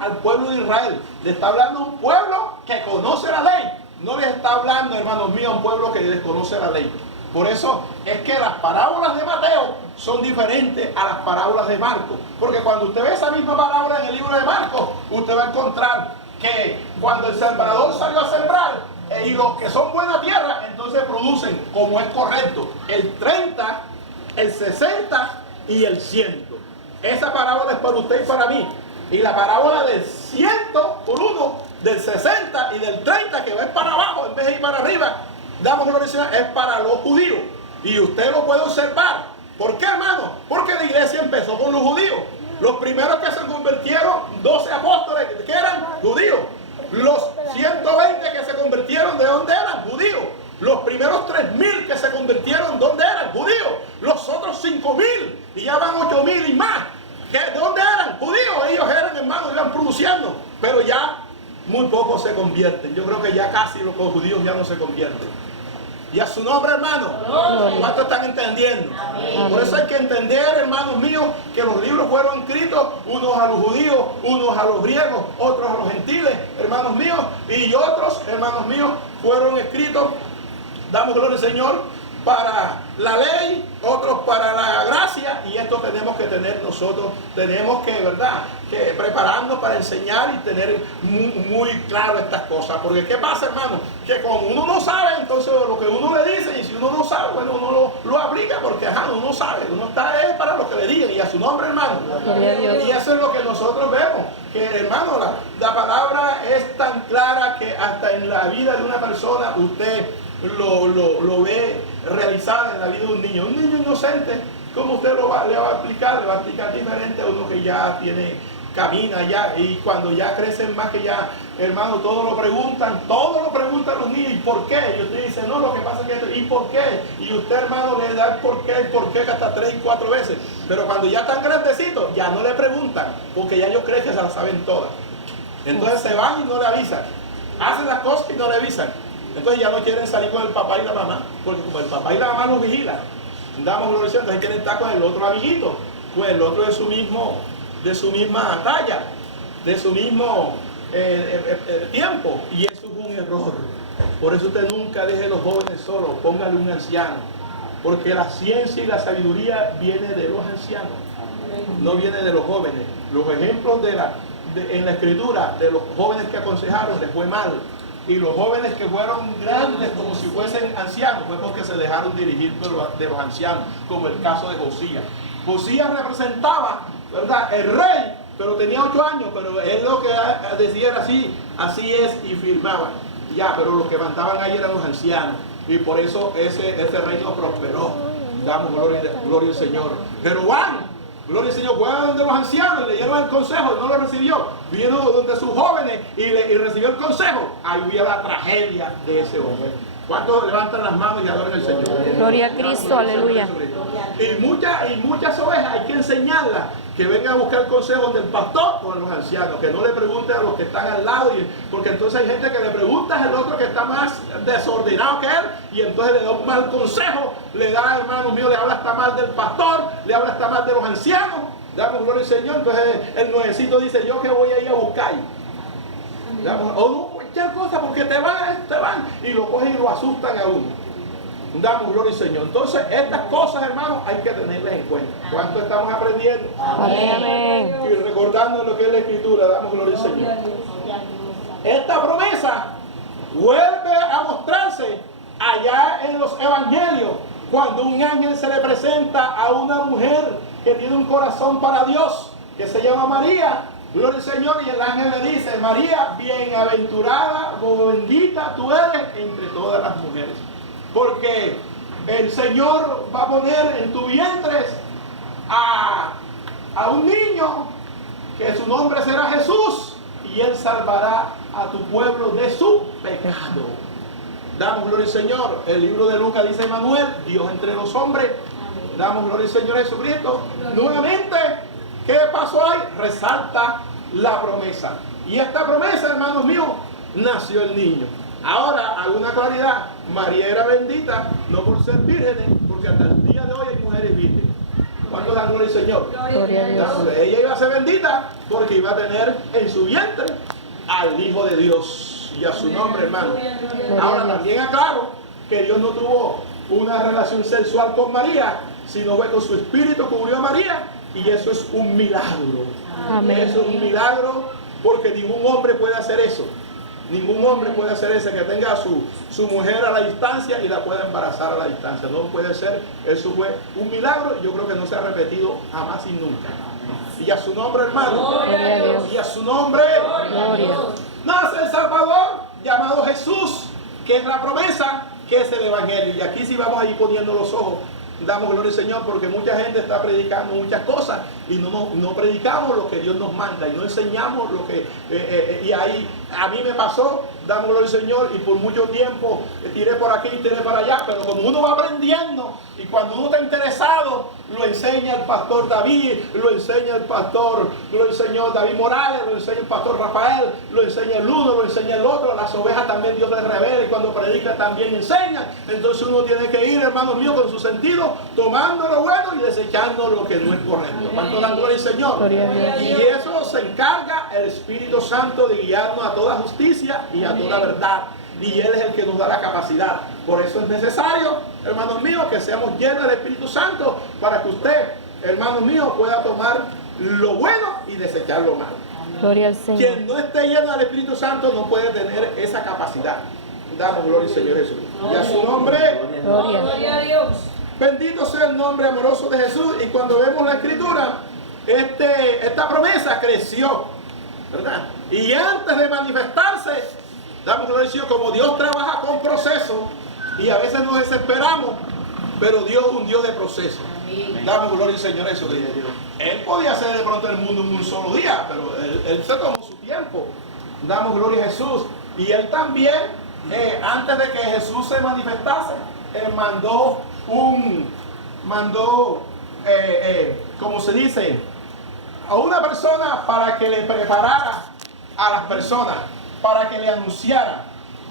al pueblo de Israel. Le está hablando a un pueblo que conoce la ley. No les está hablando, hermanos míos, a un pueblo que desconoce la ley. Por eso es que las parábolas de Mateo son diferentes a las parábolas de Marcos. Porque cuando usted ve esa misma parábola en el libro de Marcos, usted va a encontrar que cuando el sembrador salió a sembrar, y los que son buena tierra, entonces producen, como es correcto, el 30, el 60 y el 100. Esa parábola es para usted y para mí. Y la parábola del 100 por uno, del 60 y del 30, que va para abajo en vez de ir para arriba, damos gloria al Señor, es para los judíos. Y usted lo puede observar. ¿Por qué, hermano? Porque la iglesia empezó con los judíos. Los primeros que se convirtieron, 12 apóstoles, que eran judíos. Los 120 que se convirtieron, ¿de dónde eran? Judíos. Los primeros 3.000 que se convirtieron, ¿dónde eran? Judíos. Los otros 5.000, y ya van 8.000 y más. ¿De dónde eran? Judíos. Ellos eran, hermanos, iban produciendo. Pero ya muy pocos se convierten. Yo creo que ya casi los judíos ya no se convierten. Y a su nombre, hermano. ¿Cuántos están entendiendo? Amén. Por eso hay que entender, hermanos míos, que los libros fueron escritos, unos a los judíos, unos a los griegos, otros a los gentiles, hermanos míos, y otros, hermanos míos, fueron escritos, damos gloria al Señor, para la ley, otros para la gracia, y esto tenemos que tener nosotros, tenemos que, ¿verdad?, que prepararnos para enseñar y tener muy claro estas cosas. Porque ¿qué pasa, hermano? Que como uno no sabe, entonces lo que uno le dice, y si uno no sabe, bueno, uno lo aplica porque uno no sabe, uno está para lo que le digan, y a su nombre, hermano. Y eso es lo que nosotros vemos, que, hermano, la palabra es tan clara que hasta en la vida de una persona usted lo ve realizada en la vida de un niño. Un niño inocente, ¿cómo usted le va a aplicar? Le va a aplicar diferente a uno que ya camina ya, y cuando ya crecen más, que ya, hermano, todo lo preguntan los niños. ¿Y por qué? Y usted dice, no, lo que pasa es que esto, ¿y por qué? Y usted, hermano, le da el por qué hasta 3 y 4 veces. Pero cuando ya están grandecitos, ya no le preguntan, porque ya ellos creen que se las saben todas. Entonces se van y no le avisan, hacen las cosas y no le avisan. Entonces ya no quieren salir con el papá y la mamá, porque como el papá y la mamá los vigilan, damos gloria a Dios, entonces quieren estar con el otro amiguito, con el otro de su misma talla, de su mismo tiempo, y eso es un error. Por eso usted nunca deje a los jóvenes solos, póngale un anciano, porque la ciencia y la sabiduría viene de los ancianos, no viene de los jóvenes. Los ejemplos en la escritura de los jóvenes que aconsejaron les fue mal. Y los jóvenes que fueron grandes como si fuesen ancianos fue porque se dejaron dirigir de los ancianos, como el caso de Josías. Josías representaba, ¿verdad?, el rey, pero tenía 8 años, pero él lo que decía era así es, y firmaba. Ya, pero los que mandaban ahí eran los ancianos, y por eso ese reino prosperó. Damos gloria al Señor. Pero Juan, gloria al Señor, fue donde los ancianos, le dieron el consejo, no lo recibió. Vino donde sus jóvenes y recibió el consejo. Ahí había la tragedia de ese hombre. ¿Cuántos levantan las manos y adoran al Señor? Gloria a Cristo, aleluya. Y muchas ovejas hay que enseñarlas que vengan a buscar consejos del pastor o de los ancianos, que no le pregunten a los que están al lado, porque entonces hay gente que le pregunta al otro que está más desordenado que él, y entonces le da un mal consejo, le da, hermanos míos, le habla hasta mal del pastor, le habla hasta mal de los ancianos. Damos gloria al Señor. Entonces el nuevecito dice, yo que voy a ir a buscar, o no, cualquier cosa, porque te van, y lo cogen y lo asustan a uno. Damos gloria al Señor. Entonces estas cosas, hermanos, hay que tenerlas en cuenta. ¿Cuánto estamos aprendiendo? Amén. Y recordando lo que es la Escritura, damos gloria al Señor. Esta promesa vuelve a mostrarse allá en los evangelios, cuando un ángel se le presenta a una mujer que tiene un corazón para Dios, que se llama María. Gloria al Señor. Y el ángel le dice, María, bienaventurada o bendita tú eres entre todas las mujeres, porque el Señor va a poner en tu vientre a un niño, que su nombre será Jesús, y él salvará a tu pueblo de su pecado. Damos gloria al Señor. El libro de Lucas dice Emmanuel, Dios entre los hombres. Damos gloria al Señor Jesucristo. Nuevamente, ¿qué pasó ahí? Resalta la promesa. Y esta promesa, hermanos míos, nació el niño. Ahora, hago una claridad. María era bendita, no por ser virgen, porque hasta el día de hoy hay mujeres vírgenes. ¿Cuánto dan gloria al Señor? Gloria a Dios. Ella iba a ser bendita porque iba a tener en su vientre al Hijo de Dios y a su nombre, hermano. Ahora también aclaro que Dios no tuvo una relación sexual con María, sino fue con su espíritu cubrió a María, y eso es un milagro. Amén. Eso es un milagro porque ningún hombre puede hacer eso. Ningún hombre puede hacer eso, que tenga a su mujer a la distancia y la pueda embarazar a la distancia. No puede ser. Eso fue un milagro y yo creo que no se ha repetido jamás y nunca. Y a su nombre, hermano. Gloria a Dios. Y a su nombre. Gloria. Nace el Salvador llamado Jesús, que es la promesa, que es el Evangelio. Y aquí sí vamos a ir poniendo los ojos. Damos gloria al Señor porque mucha gente está predicando muchas cosas y no predicamos lo que Dios nos manda y no enseñamos lo que... y ahí a mí me pasó, damos gloria al Señor, y por mucho tiempo tiré por aquí y tiré para allá, pero como uno va aprendiendo y cuando uno está interesado, lo enseña el pastor David, lo enseña el pastor, lo enseñó David Morales, lo enseña el pastor Rafael, lo enseña el uno, lo enseña el otro, las ovejas también Dios les revela y cuando predica también enseña. Entonces uno tiene que ir, hermanos míos, con su sentido, tomando lo bueno y desechando lo que no es correcto. ¿Cuánto dan gloria al Señor? Gloria a Dios. Y eso se encarga el Espíritu Santo de guiarnos a toda justicia y a toda verdad. Y Él es el que nos da la capacidad. Por eso es necesario, hermanos míos, que seamos llenos del Espíritu Santo para que usted, hermanos míos, pueda tomar lo bueno y desechar lo malo. Gloria al Señor. Quien no esté lleno del Espíritu Santo no puede tener esa capacidad. Damos gloria al Señor Jesús. Y a su nombre, Gloria a Dios. bendito sea el nombre amoroso de Jesús. Y cuando vemos la Escritura, esta promesa creció, ¿verdad? Y antes de manifestarse, damos gloria al Señor, como Dios trabaja con proceso, y a veces nos desesperamos, pero Dios es un Dios de proceso. Damos gloria al Señor eso. Él podía hacer de pronto el mundo en un solo día, pero él se tomó su tiempo. Damos gloria a Jesús. Y Él también, antes de que Jesús se manifestase, como se dice, a una persona para que le preparara a las personas, para que le anunciara,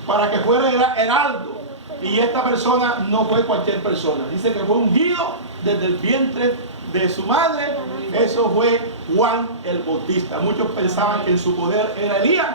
para que fuera heraldo. Y esta persona no fue cualquier persona. Dice que fue ungido desde el vientre de su madre. Eso fue Juan el Bautista. Muchos pensaban que en su poder era Elías.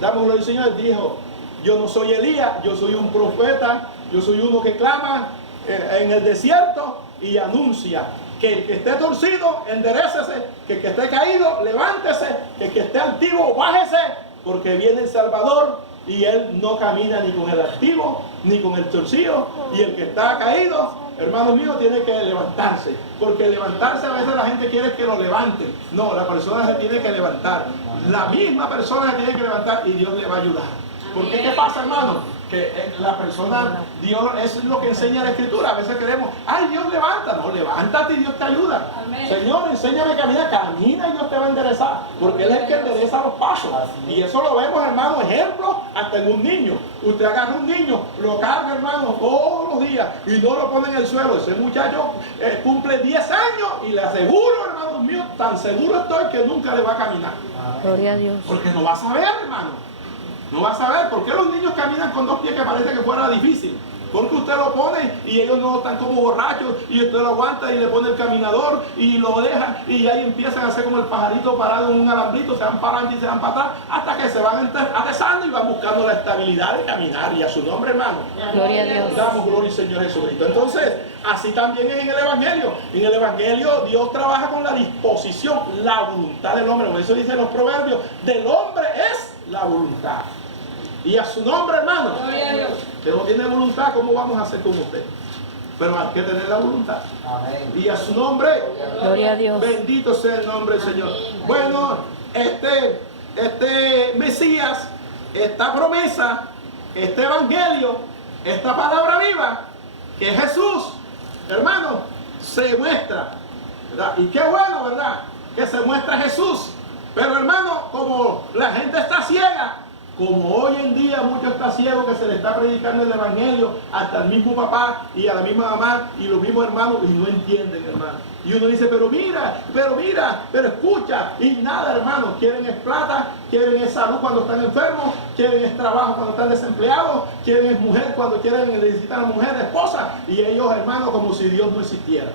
Damos gloria al Señor. Dijo: yo no soy Elías, yo soy un profeta, yo soy uno que clama en el desierto y anuncia que el que esté torcido, enderécese, que el que esté caído, levántese, que el que esté altivo, bájese, porque viene el Salvador y Él no camina ni con el altivo, ni con el torcido, y el que está caído, hermanos míos, tiene que levantarse, porque levantarse a veces la gente quiere que lo levanten. No, la persona se tiene que levantar, la misma persona se tiene que levantar y Dios le va a ayudar. Porque ¿qué pasa, hermano? Que la persona, Dios, eso es lo que enseña la Escritura. A veces queremos, ay, Dios levanta. No, levántate y Dios te ayuda. Amén. Señor, enséñame a caminar, camina y Dios te va a enderezar. Porque Él es el que endereza los pasos. Y eso lo vemos, hermano, ejemplo, hasta en un niño. Usted agarra un niño, lo carga, hermano, todos los días y no lo pone en el suelo. Ese muchacho cumple 10 años y le aseguro, hermanos míos, tan seguro estoy que nunca le va a caminar. Gloria a Dios. Porque no va a saber, hermano. No va a saber por qué los niños caminan con dos pies que parece que fuera difícil. Porque usted lo pone y ellos no están como borrachos y usted lo aguanta y le pone el caminador y lo deja y ahí empiezan a hacer como el pajarito parado en un alambrito, se van parando y se van para atrás hasta que se van atesando y van buscando la estabilidad de caminar. Y a su nombre, hermano. Gloria a Dios. Damos gloria al Señor Jesucristo. Entonces, así también es en el Evangelio. En el Evangelio Dios trabaja con la disposición, la voluntad del hombre. Por eso dicen los proverbios, del hombre es la voluntad. Y a su nombre, hermano. Que no tiene voluntad, ¿cómo vamos a hacer con usted? Pero hay que tener la voluntad. Amén. Y a su nombre. Gloria a Dios. Bendito sea el nombre del Señor. Bueno, este Mesías, esta promesa, este evangelio, esta palabra viva, que es Jesús, hermano, se muestra, ¿verdad? Y qué bueno, ¿verdad? Que se muestra Jesús. Pero, hermano, como la gente está ciega, como hoy en día mucho está ciego que se le está predicando el evangelio, hasta el mismo papá y a la misma mamá y los mismos hermanos, y no entienden, hermano. Y uno dice, pero escucha, y nada, hermano. Quieren es plata, quieren es salud cuando están enfermos, quieren es trabajo cuando están desempleados, quieren es mujer cuando necesitan a mujer, esposa, y ellos, hermano, como si Dios no existiera.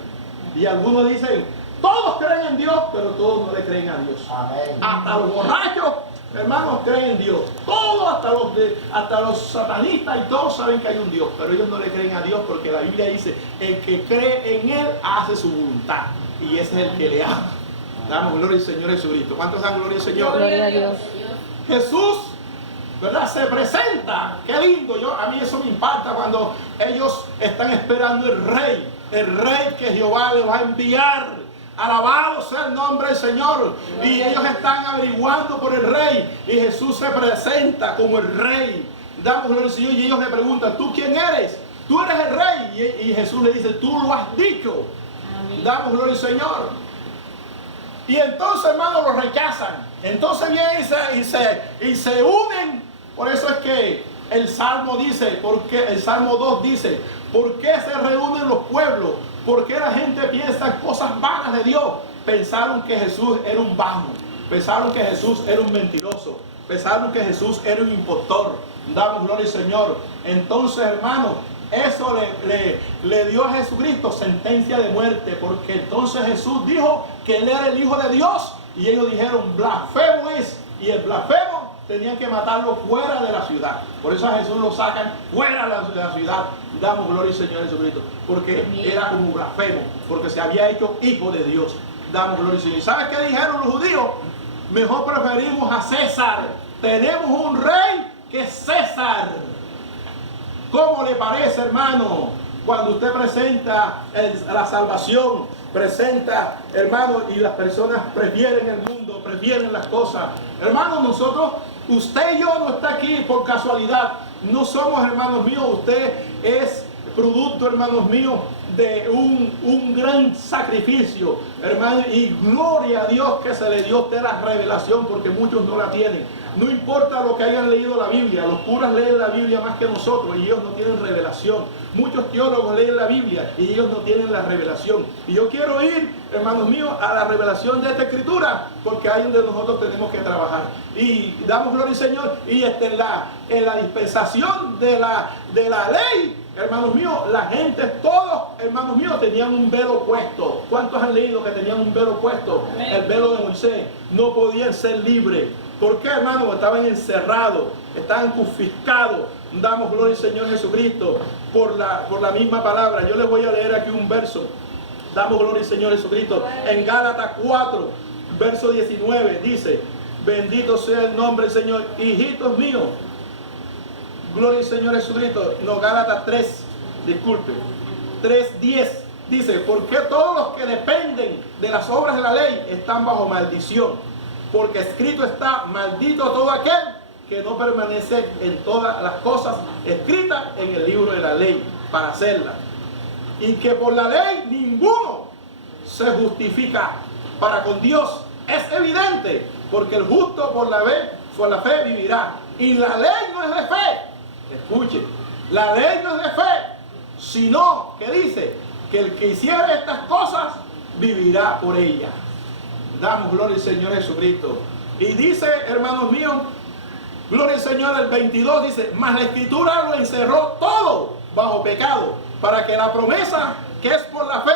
Y algunos dicen, todos creen en Dios, pero todos no le creen a Dios. Amén. Hasta los borrachos, hermanos, creen en Dios. Todos, hasta los satanistas y todos saben que hay un Dios, pero ellos no le creen a Dios porque la Biblia dice, el que cree en Él hace su voluntad. Y ese es el que le ama. Damos gloria al Señor Jesucristo. ¿Cuántos dan gloria al Señor? Gloria a Dios. Jesús, ¿verdad? Se presenta. Qué lindo. A mí eso me impacta cuando ellos están esperando el rey que Jehová le va a enviar. Alabado sea el nombre del Señor. Y ellos están averiguando por el rey. Y Jesús se presenta como el rey. Damos gloria al Señor. Y ellos le preguntan, ¿tú quién eres? Tú eres el rey. Y Jesús le dice, tú lo has dicho. Amén. Damos gloria al Señor. Y entonces, hermanos, lo rechazan. Entonces vienen y se unen. Por eso es que el Salmo dice, el Salmo 2 dice, ¿por qué se reúnen los pueblos? ¿Por qué la gente piensa cosas vanas de Dios? Pensaron que Jesús era un vago. Pensaron que Jesús era un mentiroso. Pensaron que Jesús era un impostor. Damos gloria al Señor. Entonces, hermanos, eso le dio a Jesucristo sentencia de muerte, porque entonces Jesús dijo que Él era el Hijo de Dios y ellos dijeron, blasfemo es, y el blasfemo tenían que matarlo fuera de la ciudad. Por eso a Jesús lo sacan fuera de la ciudad. Damos gloria al Señor Jesucristo, porque era como blasfemo, porque se había hecho Hijo de Dios. Damos gloria al Señor. ¿Y sabes qué dijeron los judíos? Mejor preferimos a César. Tenemos un rey que es César. ¿Cómo le parece, hermano? Cuando usted presenta la salvación, presenta, hermano, y las personas prefieren el mundo, prefieren las cosas. Hermanos, nosotros, usted y yo no está aquí por casualidad. No somos hermanos míos, usted es producto, hermanos míos, de un gran sacrificio, hermano, y gloria a Dios que se le dio a usted la revelación, porque muchos no la tienen. No importa lo que hayan leído la Biblia, los curas leen la Biblia más que nosotros y ellos no tienen revelación. Muchos teólogos leen la Biblia y ellos no tienen la revelación. Y yo quiero ir, hermanos míos, a la revelación de esta escritura, porque ahí es donde nosotros tenemos que trabajar. Y damos gloria al Señor. Y en la dispensación de la ley, hermanos míos, la gente, todos, hermanos míos, tenían un velo puesto. ¿Cuántos han leído que tenían un velo puesto? El velo de Moisés. No podían ser libres. ¿Por qué, hermanos? Estaban encerrados, estaban confiscados. Damos gloria al Señor Jesucristo por la misma palabra. Yo les voy a leer aquí un verso. Damos gloria al Señor Jesucristo. En Gálatas 4, verso 19, dice, bendito sea el nombre del Señor. Hijitos míos, gloria al Señor Jesucristo. No, Gálatas 3, disculpe, 3:10. Dice, porque todos los que dependen de las obras de la ley están bajo maldición. Porque escrito está, maldito todo aquel que no permanece en todas las cosas escritas en el libro de la ley para hacerlas. Y que por la ley ninguno se justifica para con Dios. Es evidente, porque el justo por la fe vivirá. Y la ley no es de fe. Escuche, la ley no es de fe, sino que dice que el que hiciera estas cosas vivirá por ellas. Damos gloria al Señor Jesucristo. Y dice, hermanos míos, gloria al Señor, el 22 dice, mas la Escritura lo encerró todo bajo pecado, para que la promesa que es por la fe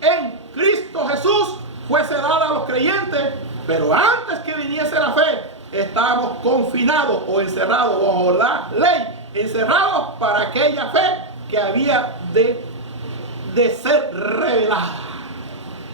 en Cristo Jesús fuese dada a los creyentes. Pero antes que viniese la fe, estábamos confinados o encerrados bajo la ley, encerrados para aquella fe que había de ser revelada.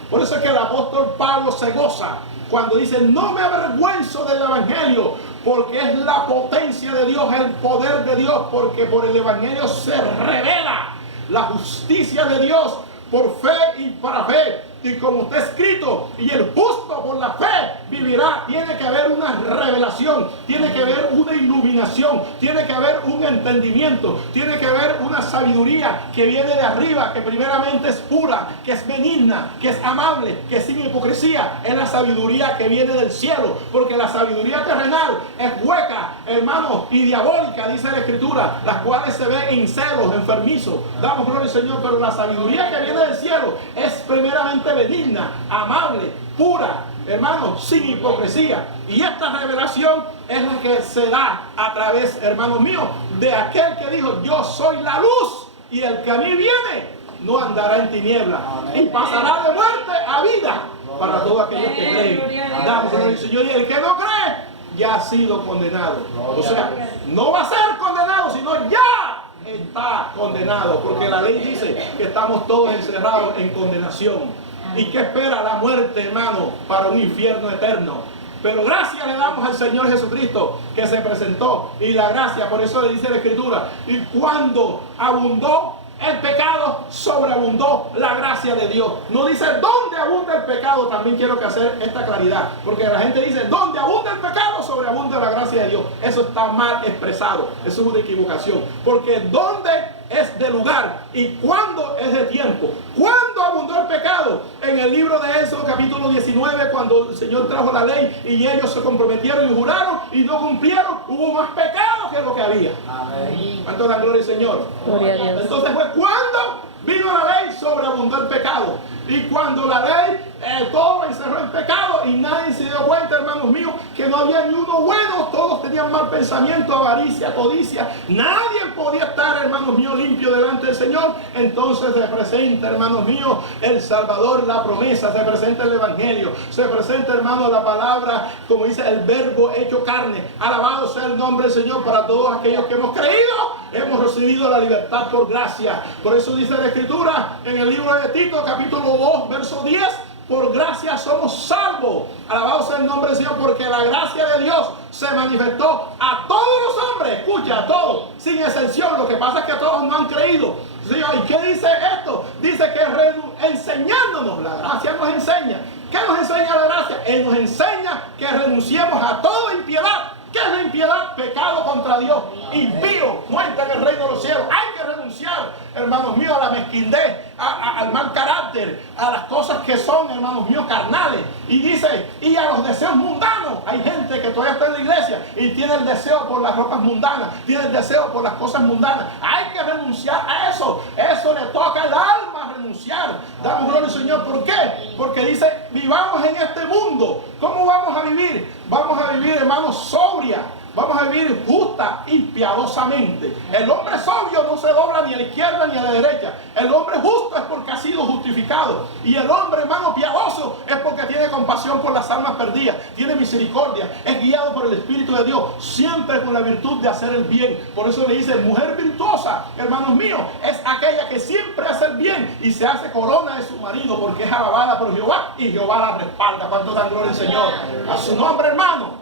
Por eso es que el apóstol Pablo se goza cuando dice, no me avergüenzo del evangelio, porque es la potencia de Dios, el poder de Dios, porque por el evangelio se revela la justicia de Dios por fe y para fe. Y como está escrito, y el justo por la fe vivirá. Tiene que haber una revelación, tiene que haber una iluminación, tiene que haber un entendimiento, tiene que haber una sabiduría que viene de arriba, que primeramente es pura, que es benigna, que es amable, que es sin hipocresía. Es la sabiduría que viene del cielo, porque la sabiduría terrenal es hueca, hermanos, y diabólica, dice la Escritura, las cuales se ven en celos, enfermizos. Damos gloria al Señor, pero la sabiduría que viene del cielo es primeramente benigna, amable, pura, hermanos, sin hipocresía. Y esta revelación es la que se da a través, hermanos míos, de aquel que dijo, yo soy la luz, y el que a mí viene no andará en tinieblas y pasará de muerte a vida para todos aquellos que creen. Damos gloria al Señor. Y el que no cree ya ha sido condenado. O sea, no va a ser condenado, sino ya está condenado, porque la ley dice que estamos todos encerrados en condenación. ¿Y qué espera la muerte, hermano, para un infierno eterno? Pero gracias le damos al Señor Jesucristo que se presentó, y la gracia, por eso le dice la Escritura, y cuando abundó el pecado, sobreabundó la gracia de Dios. No dice dónde abunda el pecado. También quiero que hacer esta claridad, porque la gente dice donde abunda el pecado, sobreabunda la gracia de Dios. Eso está mal expresado, eso es una equivocación, porque donde es de lugar y cuándo es de tiempo. ¿Cuándo abundó el pecado? En el libro de Éxodo capítulo 19, cuando el Señor trajo la ley y ellos se comprometieron y juraron y no cumplieron, hubo más pecado que lo que había. Amén. ¿Cuánto dan gloria al Señor? Gloria a Dios. Entonces fue cuando vino la ley, sobreabundó el pecado. Y cuando la ley todo encerró en pecado y nadie se dio cuenta, hermanos míos, que no había ni uno bueno, todos tenían mal pensamiento, avaricia, codicia, nadie podía estar, hermanos míos, limpio delante del Señor. Entonces se presenta, hermanos míos, el Salvador, la promesa, se presenta el Evangelio, se presenta, hermanos, la palabra, como dice, el verbo hecho carne. Alabado sea el nombre del Señor. Para todos aquellos que hemos creído, hemos recibido la libertad por gracia. Por eso dice la Escritura en el libro de Tito capítulo 2 verso 10: por gracia somos salvos. Alabado sea el nombre del Señor, porque la gracia de Dios se manifestó a todos los hombres. Escucha, a todos, sin excepción. Lo que pasa es que todos no han creído. ¿Sí? ¿Y qué dice esto? Dice que enseñándonos, la gracia nos enseña. ¿Qué nos enseña la gracia? Él nos enseña que renunciemos a toda impiedad. ¿Qué es la impiedad? Pecado contra Dios. Impío, muerta en el reino de los cielos. Hay que renunciar, hermanos míos, a la mezquindez, al mal carácter, a las cosas que son, hermanos míos, carnales. Y dice, y a los deseos mundanos. Hay gente que todavía está en la iglesia y tiene el deseo por las ropas mundanas, tiene el deseo por las cosas mundanas. Hay que renunciar a eso. Eso le toca al alma renunciar. Damos gloria al Señor. ¿Por qué? Porque dice, vivamos en este mundo. ¿Cómo vamos a vivir? Vamos a vivir, hermanos, sobria. Vamos a vivir justa y piadosamente. El hombre sobrio no se dobla ni a la izquierda ni a la derecha. El hombre justo es porque ha sido justificado. Y el hombre, hermano, piadoso es porque tiene compasión por las almas perdidas, tiene misericordia, es guiado por el Espíritu de Dios, siempre con la virtud de hacer el bien. Por eso le dice, mujer virtuosa, hermanos míos, es aquella que siempre hace el bien y se hace corona de su marido, porque es alabada por Jehová y Jehová la respalda. ¿Cuánto dan gloria al Señor? A su nombre, hermano.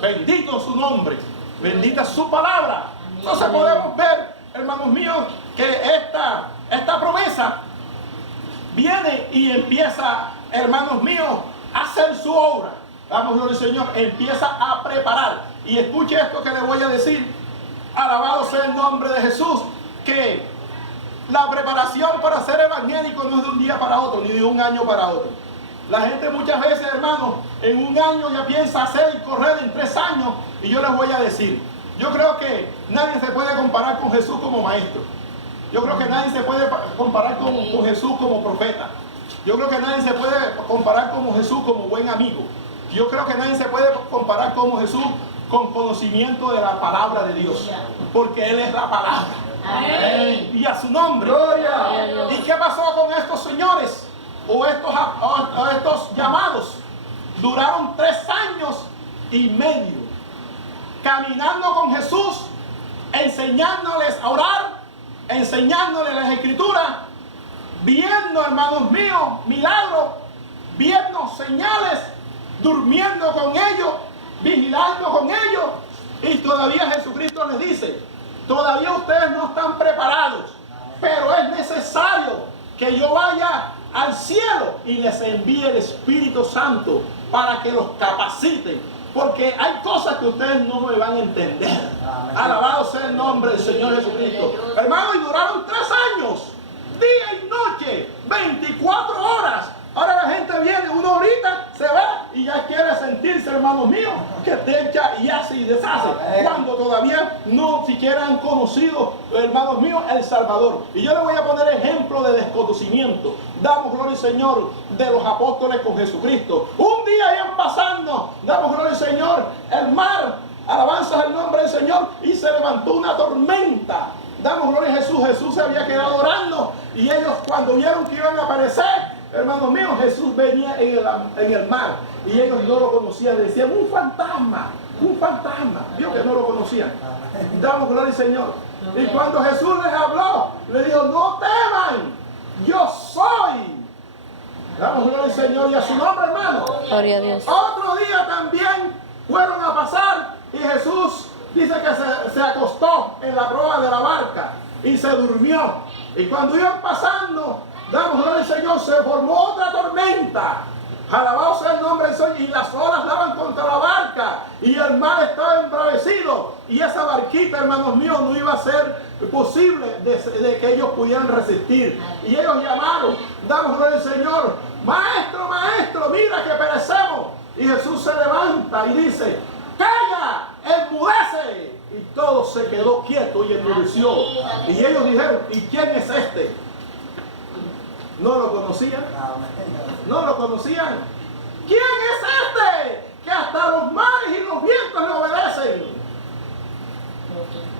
Bendito su nombre, bendita su palabra. Entonces podemos ver, hermanos míos, que esta promesa viene y empieza, hermanos míos, a hacer su obra. Vamos, gloria al Señor, empieza a preparar. Y escuche esto que le voy a decir. Alabado sea el nombre de Jesús, que la preparación para ser evangélico no es de un día para otro, ni de un año para otro. La gente muchas veces, hermanos, en un año ya piensa hacer y correr en 3 años. Y yo les voy a decir, yo creo que nadie se puede comparar con Jesús como maestro. Yo creo que nadie se puede comparar con Jesús como profeta. Yo creo que nadie se puede comparar con Jesús como buen amigo. Yo creo que nadie se puede comparar con Jesús con conocimiento de la palabra de Dios. Porque Él es la palabra. Amén. Y a su nombre. Gloria. ¿Y qué pasó con estos señores? O estos llamados duraron 3 años y medio caminando con Jesús, enseñándoles a orar, enseñándoles las escrituras, viendo, hermanos míos, milagros, viendo señales, durmiendo con ellos, vigilando con ellos. Y todavía Jesucristo les dice, todavía ustedes no están preparados, pero es necesario que yo vaya al cielo y les envíe el Espíritu Santo para que los capaciten, porque hay cosas que ustedes no me van a entender. Amén. Alabado sea el nombre del Señor Jesucristo. Hermanos, y duraron 3 años, día y noche, 24 horas. Ahora la gente viene, una horita, se va y ya quiere sentirse, hermanos míos, que te echa y hace y deshace. Cuando todavía no siquiera han conocido, hermanos míos, el Salvador. Y yo les voy a poner ejemplo de desconocimiento. Damos gloria al Señor de los apóstoles con Jesucristo. Un día iban pasando, damos gloria al Señor, el mar, alabanzas al nombre del Señor, y se levantó una tormenta. Damos gloria a Jesús. Jesús se había quedado orando Y ellos cuando vieron que iban a aparecer, hermanos míos, Jesús venía en el mar. Y ellos no lo conocían, decían, un fantasma. Vio que no lo conocían. Damos gloria al Señor. Y cuando Jesús les habló, le dijo, no teman, yo soy. Damos gloria al Señor y a su nombre, hermano. Gloria a Dios. Otro día también fueron a pasar y Jesús dice que se acostó en la proa de la barca y se durmió. Y cuando iban pasando, damos gloria al Señor, se formó otra tormenta. Alabado sea el nombre del Señor. Y las olas daban contra la barca y el mar estaba embravecido. Y esa barquita, hermanos míos, no iba a ser posible de que ellos pudieran resistir. Y ellos llamaron, damos gloria al Señor, maestro, maestro, mira que perecemos. Y Jesús se levanta y dice, calla, enmudece. Y todo se quedó quieto y enmudeció. Y ellos dijeron, ¿y quién es este? ¿No lo conocían? ¿No lo conocían? ¿Quién es este? Que hasta los mares y los vientos le obedecen.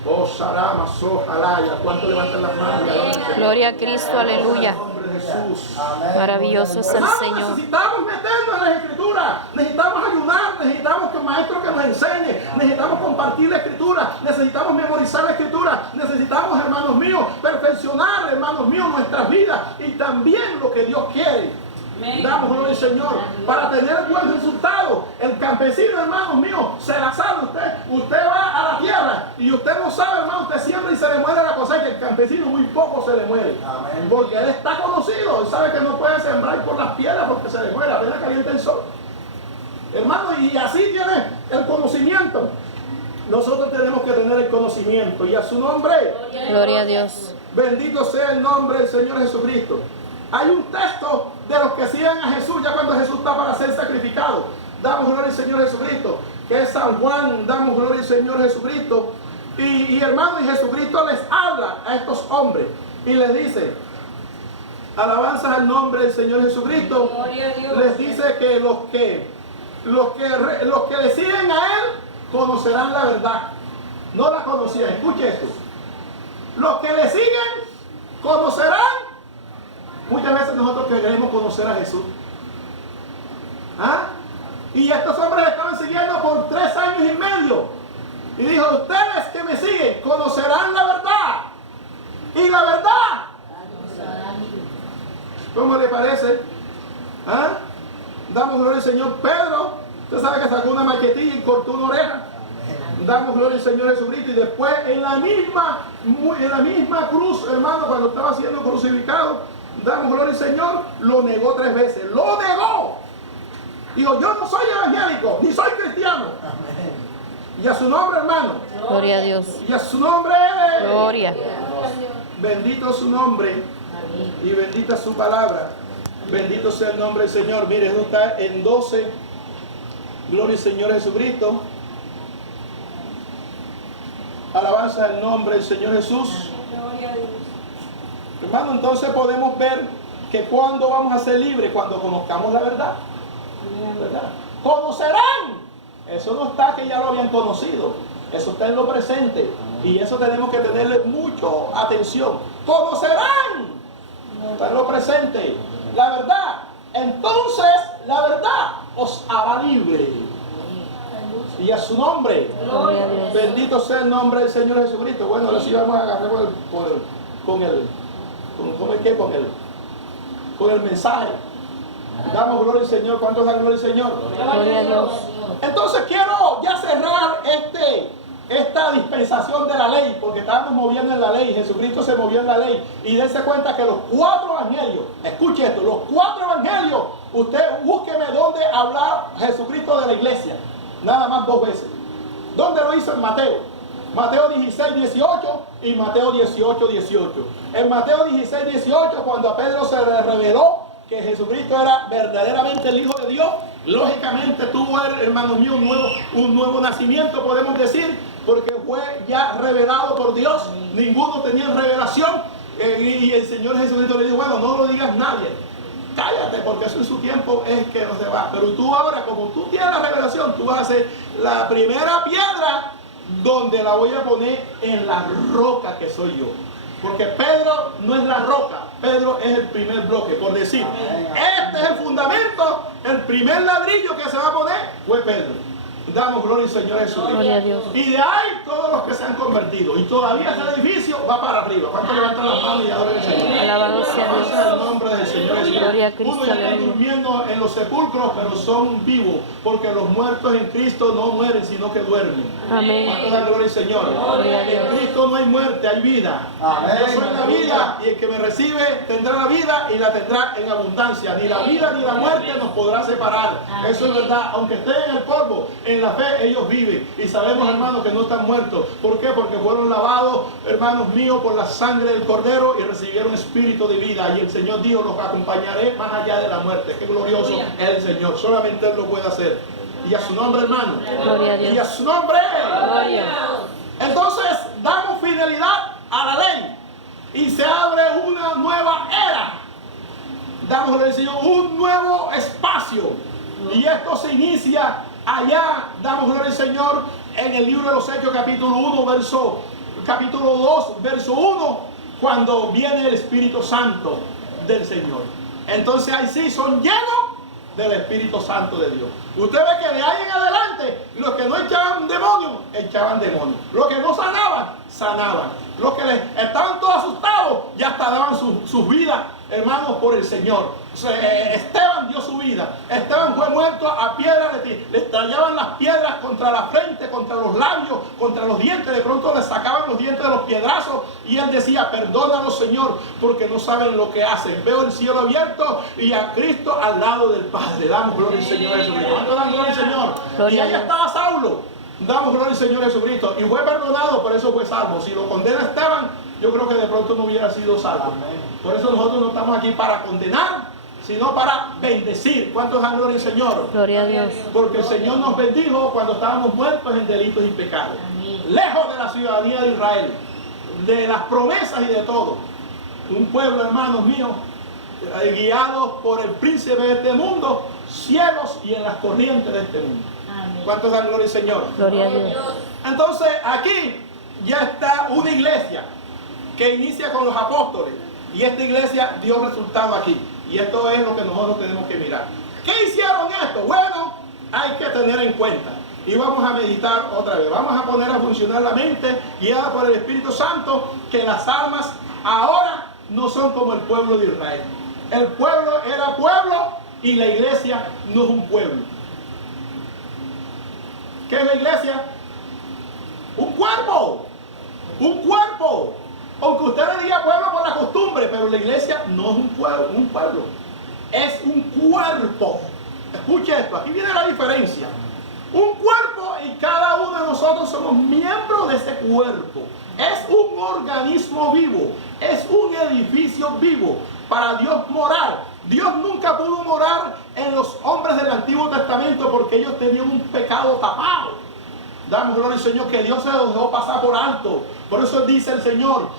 Oh, Sarama, Sojalaya. ¿Cuánto levantan las manos? Gloria a Cristo, aleluya. Jesús. Maravilloso es el Hermanos, Señor. necesitamos meternos en las escrituras, necesitamos ayunar, necesitamos que el maestro que nos enseñe, necesitamos compartir la escritura, necesitamos memorizar la escritura, necesitamos, hermanos míos, perfeccionar, hermanos míos, nuestras vidas y también lo que Dios quiere. Damos gloria al Señor para tener buen resultado. El campesino, hermanos míos, se la sabe. Usted va a la tierra y usted no sabe, hermano, usted siembra y se le muere la cosecha. El campesino muy poco se le muere. Amén. Porque él está conocido. Él sabe que no puede sembrar por las piedras porque se le muere, apenas calienta el sol. Hermano, y así tiene el conocimiento. Nosotros tenemos que tener el conocimiento. Y a su nombre, gloria a Dios. Bendito sea el nombre del Señor Jesucristo. Hay un texto de los que siguen a Jesús ya cuando Jesús está para ser sacrificado. Damos gloria al Señor Jesucristo, que es San Juan. Damos gloria al Señor Jesucristo. Y hermano, y Jesucristo les habla a estos hombres y les dice, alabanzas al nombre del Señor Jesucristo. Les dice que los que le siguen a Él conocerán la verdad. No la conocían. Escuche esto. Los que le siguen conocerán. Muchas veces nosotros queremos conocer a Jesús. ¿Ah? Y estos hombres estaban siguiendo por 3 años y medio. Y dijo, ustedes que me siguen conocerán la verdad. Y la verdad, ¿cómo le parece? ¿Ah? Damos gloria al Señor. Pedro, usted sabe que sacó una maquetilla y cortó una oreja. Damos gloria al Señor Jesucristo. Y después en la misma cruz, hermano, cuando estaba siendo crucificado, damos gloria al Señor, lo negó 3 veces. Lo negó. Dijo, yo no soy evangélico, ni soy cristiano. Amén. Y a su nombre, hermano. Gloria a Dios. Y a su nombre. Gloria. Bendito su nombre. Y bendita su palabra. Bendito sea el nombre del Señor. Mire, esto está en 12. Gloria al Señor Jesucristo. Alabanza al nombre del Señor Jesús. Gloria a Dios. Hermano, entonces podemos ver que cuando vamos a ser libres, cuando conozcamos la verdad. ¿Verdad? Conocerán. Eso no está que ya lo habían conocido. Eso está en lo presente. Y eso tenemos que tenerle mucha atención. Conocerán. Está en lo presente. La verdad. Entonces la verdad os hará libre. Y a su nombre. Gloria a Dios. Bendito sea el nombre del Señor Jesucristo. Bueno, ahora sí vamos a agarrar con el mensaje. Damos gloria al Señor. ¿Cuántos dan gloria al Señor? Gloria a Dios. Entonces quiero ya cerrar esta dispensación de la ley, porque estábamos moviendo en la ley. Jesucristo se movió en la ley. Y dense cuenta que los 4 evangelios, escuche esto, los 4 evangelios, usted búsqueme dónde hablar Jesucristo de la iglesia. Nada más 2 veces. ¿Dónde lo hizo? En Mateo. Mateo 16, 18 y Mateo 18, 18. En Mateo 16, 18, cuando a Pedro se le reveló que Jesucristo era verdaderamente el Hijo de Dios, lógicamente tuvo, hermano mío, un nuevo nacimiento, podemos decir, porque fue ya revelado por Dios. Ninguno tenía revelación. Y el Señor Jesucristo le dijo, bueno, no lo digas nadie. Cállate, porque eso en su tiempo es que no se va. Pero tú ahora, como tú tienes la revelación, tú vas a ser la primera piedra donde la voy a poner en la roca que soy yo. Porque Pedro no es la roca, Pedro es el primer bloque. Por decir, este es el fundamento, el primer ladrillo que se va a poner fue Pedro. Damos gloria al Señor Jesús. Gloria a Dios. Y de ahí todos los que se han convertido. Y todavía ese edificio va para arriba. ¿Cuántos levantan las manos y adoran al Señor? Alabado sea Dios. En el nombre del Señor Jesús. Gloria a Cristo, Uno ya está aleluya. durmiendo en los sepulcros, pero son vivos. Porque los muertos en Cristo no mueren, sino que duermen. Amén. ¿Cuántos dan gloria al Señor? Gloria a Dios. En Cristo no hay muerte, hay vida. Amén. Yo soy la vida, y el que me recibe tendrá la vida y la tendrá en abundancia. Ni la vida ni la muerte nos podrá separar. Eso es verdad. Aunque estén en el polvo, en la fe ellos viven. Y sabemos, hermanos, que no están muertos. ¿Por qué? Porque fueron lavados, hermanos míos, por la sangre del Cordero y recibieron espíritu de vida. Y el Señor dijo, los acompañaré más allá de la muerte. Qué glorioso es el Señor. Solamente Él lo puede hacer. Y a su nombre, hermano. Gloria a Y a Dios. su nombre. Gloria. Entonces damos finalidad a la ley y se abre una nueva era. Damos al Señor un nuevo espacio. Y esto se inicia allá, damos gloria al Señor, en el libro de los Hechos, capítulo 2, verso 1, cuando viene el Espíritu Santo del Señor. Entonces ahí sí son llenos del Espíritu Santo de Dios. Usted ve que de ahí en adelante, los que no echaban demonios, echaban demonios. Los que no sanaban, sanaban. Los que estaban todos asustados, ya hasta daban sus vidas, hermanos, por el Señor. Esteban dio su vida. Esteban fue muerto a piedra, le estallaban las piedras contra la frente, contra los labios, contra los dientes. De pronto le sacaban los dientes de los piedrazos y él decía, perdónanos, Señor, porque no saben lo que hacen. Veo el cielo abierto y a Cristo al lado del Padre. Damos gloria al Señor Jesucristo. ¿Cuánto dan gloria al Señor? Gloria Y ahí a Dios. estaba Saulo. Damos gloria al Señor Jesucristo. Y fue perdonado, por eso fue salvo. Si lo condena Esteban, yo creo que de pronto no hubiera sido salvo. Por eso nosotros no estamos aquí para condenar, sino para bendecir. ¿Cuántos dan gloria al Señor? Gloria a Dios. Porque el Señor nos bendijo cuando estábamos muertos en delitos y pecados. Lejos de la ciudadanía de Israel, de las promesas y de todo. Un pueblo, hermanos míos, guiados por el príncipe de este mundo, ciegos y en las corrientes de este mundo. ¿Cuántos dan gloria al Señor? Gloria a Dios. Entonces aquí ya está una iglesia que inicia con los apóstoles. Y esta iglesia dio resultado aquí. Y esto es lo que nosotros tenemos que mirar. ¿Qué hicieron esto? Bueno, hay que tener en cuenta. Y vamos a meditar otra vez. Vamos a poner a funcionar la mente guiada por el Espíritu Santo, que las almas ahora no son como el pueblo de Israel. El pueblo era pueblo y la iglesia no es un pueblo. ¿Qué es la iglesia? Un cuerpo. Un cuerpo. Aunque usted le diga pueblo por la costumbre, pero la iglesia no es un pueblo, es un cuerpo. Escuche esto, aquí viene la diferencia. Un cuerpo y cada uno de nosotros somos miembros de ese cuerpo. Es un organismo vivo, es un edificio vivo para Dios morar. Dios nunca pudo morar en los hombres del Antiguo Testamento porque ellos tenían un pecado tapado. Damos gloria al Señor que Dios se los dejó pasar por alto. Por eso dice el Señor,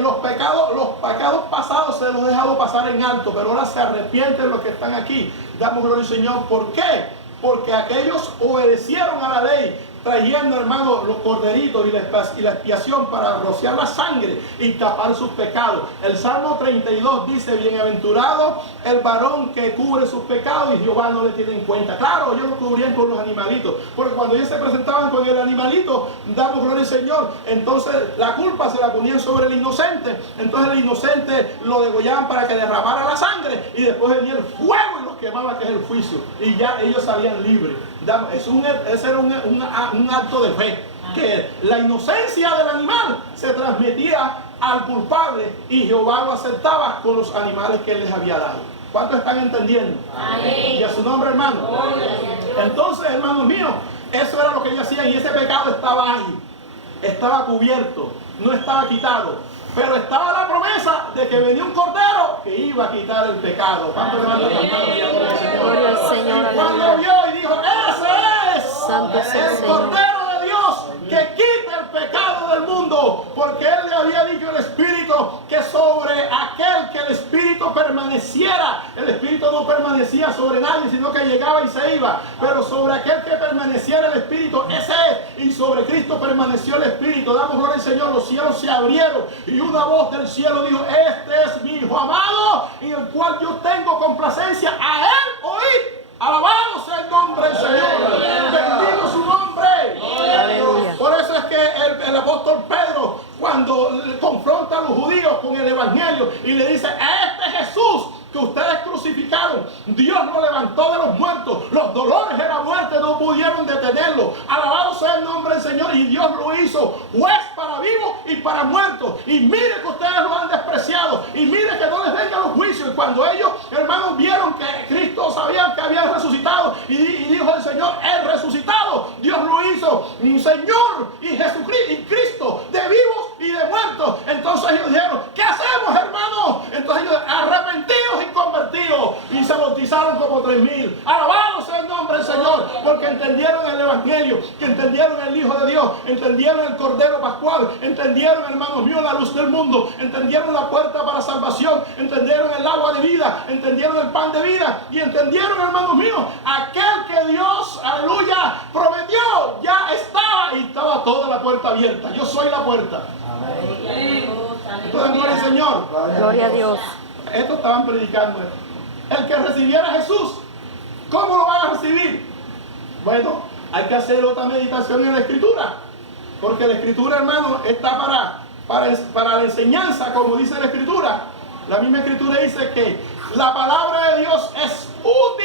los pecados pasados se los he dejado pasar en alto, pero ahora se arrepienten los que están aquí. Damos gloria al Señor. ¿Por qué? Porque aquellos obedecieron a la ley, trayendo, hermano, los corderitos y la expiación para rociar la sangre y tapar sus pecados. El Salmo 32 dice, bienaventurado el varón que cubre sus pecados y Jehová no le tiene en cuenta. Claro, ellos lo cubrían con los animalitos, porque cuando ellos se presentaban con el animalito, damos gloria al Señor, entonces la culpa se la ponían sobre el inocente. Entonces el inocente lo degollaban para que derramara la sangre y después venía el fuego y los quemaba, que es el juicio, y ya ellos salían libres. Ese era un acto de fe, que la inocencia del animal se transmitía al culpable y Jehová lo aceptaba con los animales que él les había dado. ¿Cuántos están entendiendo? Amén. Y a su nombre, hermano. Entonces, hermanos míos, eso era lo que ellos hacían y ese pecado estaba ahí, estaba cubierto, no estaba quitado. Pero estaba la promesa de que venía un cordero que iba a quitar el pecado. ¿Cuántos levantan las manos y adoran al Señor? Gloria al Señor, Y cuando aleluya. vio y dijo, ese es Santo es el el Señor. Cordero de Dios que quita el pecado del mundo, porque él le había dicho el Espíritu que sobre aquel que el Espíritu permanece permaneciera. El Espíritu no permanecía sobre nadie, sino que llegaba y se iba. Pero sobre aquel que permaneciera el Espíritu, ese es. Y sobre Cristo permaneció el Espíritu. Damos gloria al Señor. Los cielos se abrieron y una voz del cielo dijo: este es mi Hijo amado, en el cual yo tengo complacencia. A él oíd. Alabado sea el nombre del Señor. Bendito su nombre. Aleluya. Por eso es que el apóstol Pedro, cuando confronta a los judíos con el evangelio y le dice: a este Jesús que ustedes crucificaron, Dios lo levantó de los muertos. Los dolores de la muerte no pudieron detenerlo. Alabado sea el nombre del Señor. Y Dios lo hizo juez para vivos y para muertos. Y mire que ustedes lo han despreciado. Y mire que no les vengan los juicios. Y cuando ellos, hermanos, vieron que Cristo, sabían que había resucitado, y dijo el Señor: el resucitado, Dios lo hizo Señor y Jesucristo y Cristo, de vivos y de muertos. Entonces ellos dijeron: ¿qué hacemos, hermanos? Entonces ellos, arrepentidos y convertidos, y se bautizaron como 3,000. Alabado sea el nombre del Señor, porque entendieron el evangelio, que entendieron el Hijo de Dios, entendieron el Cordero Pascual, entendieron, hermanos míos, la luz del mundo, entendieron la puerta para salvación, entendieron el agua de vida, entendieron el pan de vida, y entendieron, hermanos míos, aquel que Dios, aleluya, prometió. Ya estaba, y estaba toda la puerta abierta. Yo soy la puerta. Entonces, gloria al Señor. Gloria a Dios. Esto estaban predicando. El que recibiera a Jesús, ¿cómo lo van a recibir? Bueno, hay que hacer otra meditación en la Escritura, porque la Escritura, hermano, está para la enseñanza, como dice la Escritura. La misma Escritura dice que la palabra de Dios es útil